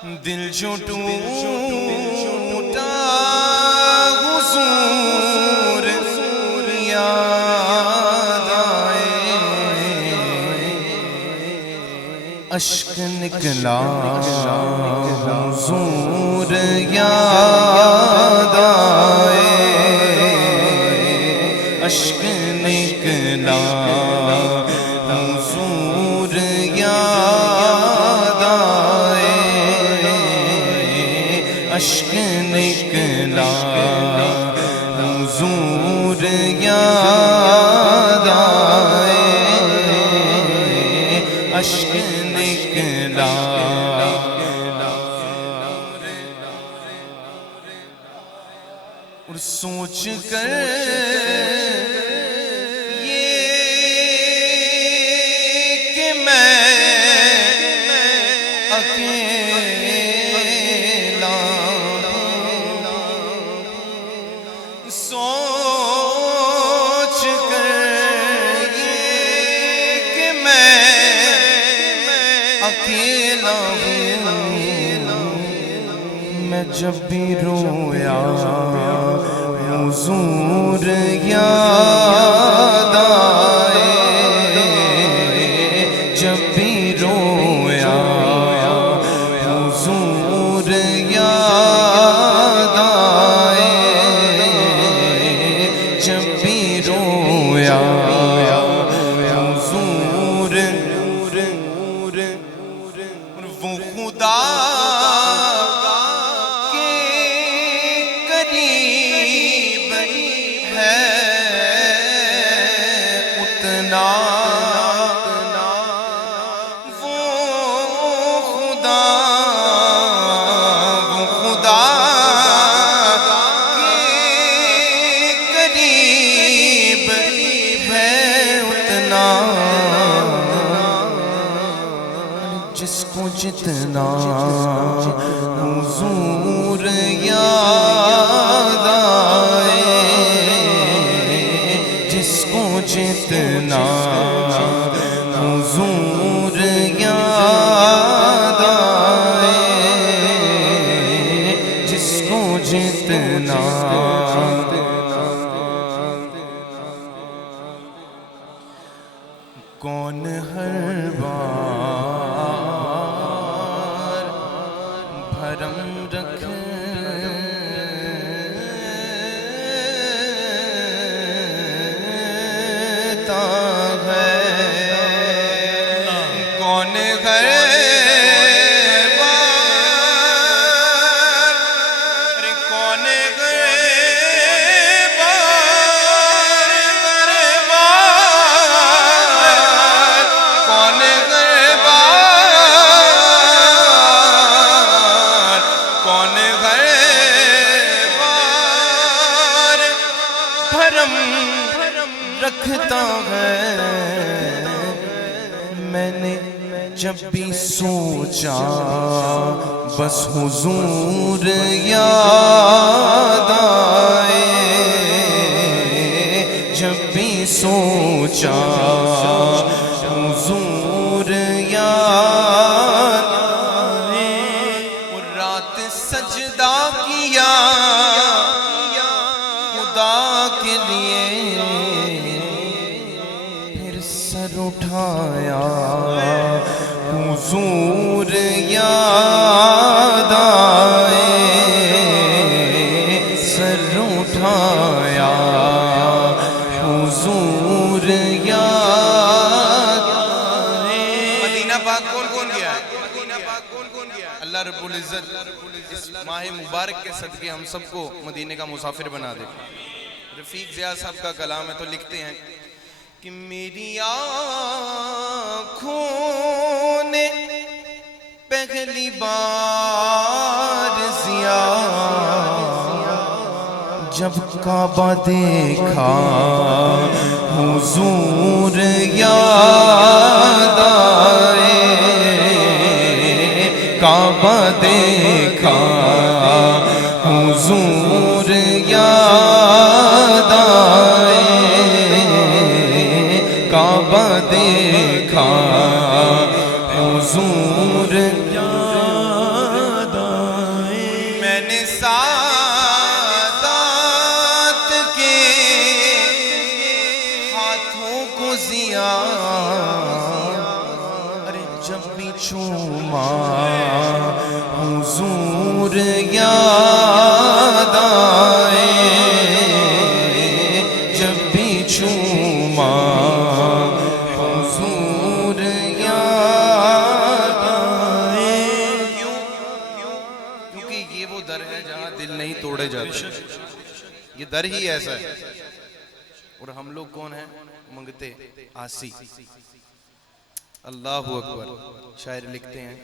दिल जो टूटा हुजूर याद आए, अश्क निकला हुजूर याद आए, अश्क निकला हुजूर याद आए, अश्क निकला हुजूर याद आए, अश्क निकला। और सोच कर ये कि मैं अकेला सोच कर ये कि मैं अकेला हूँ, मैं जब भी रोया हुजूर याद आए, जब भी रोया हुजूर याद आए, जब भी रोया हुजूर। वो खुदा के करीब है उतना, वो खुदा के करीब है उतना, जिसको जितना हुजूर याद आए, जिसको जितना हुजूर याद आए, जिसको जितना। कौन हर बार भरम रखता है, कौन हर बार, अरे कौन भरम रखता है। मैंने जब भी सोचा बस हुजूर याद आए, जब भी सोचा हुजूर याद आए, और रात सजदा किया खुदा के लिए, फिर सर उठाया हुजूर याद आए, सर उठाया हुजूर याद आए। मदीना पाक कौन कौन गया है? अल्लाह रब्बुल इज्जत इस माह मुबारक के सदके हम सबको मदीने का मुसाफिर बना दे। रफीक ज़िया साहब का कलाम है, तो लिखते हैं कि मेरी आँखों ने पहली बार ज़िया जब काबा देखा हुजूर याद आए, काबा देखा हुजूर याद आए, काबा देखा हुजूर याद छूमा हुजूर याद आए, जब भी छूमा हुजूर याद आए। क्यों? क्योंकि ये वो दर है जहां दिल नहीं तोड़े जाते, ये दर ही ऐसा है। और हम लोग कौन है? मंगते आसी। अल्लाहु अकबर। शायर लिखते हैं,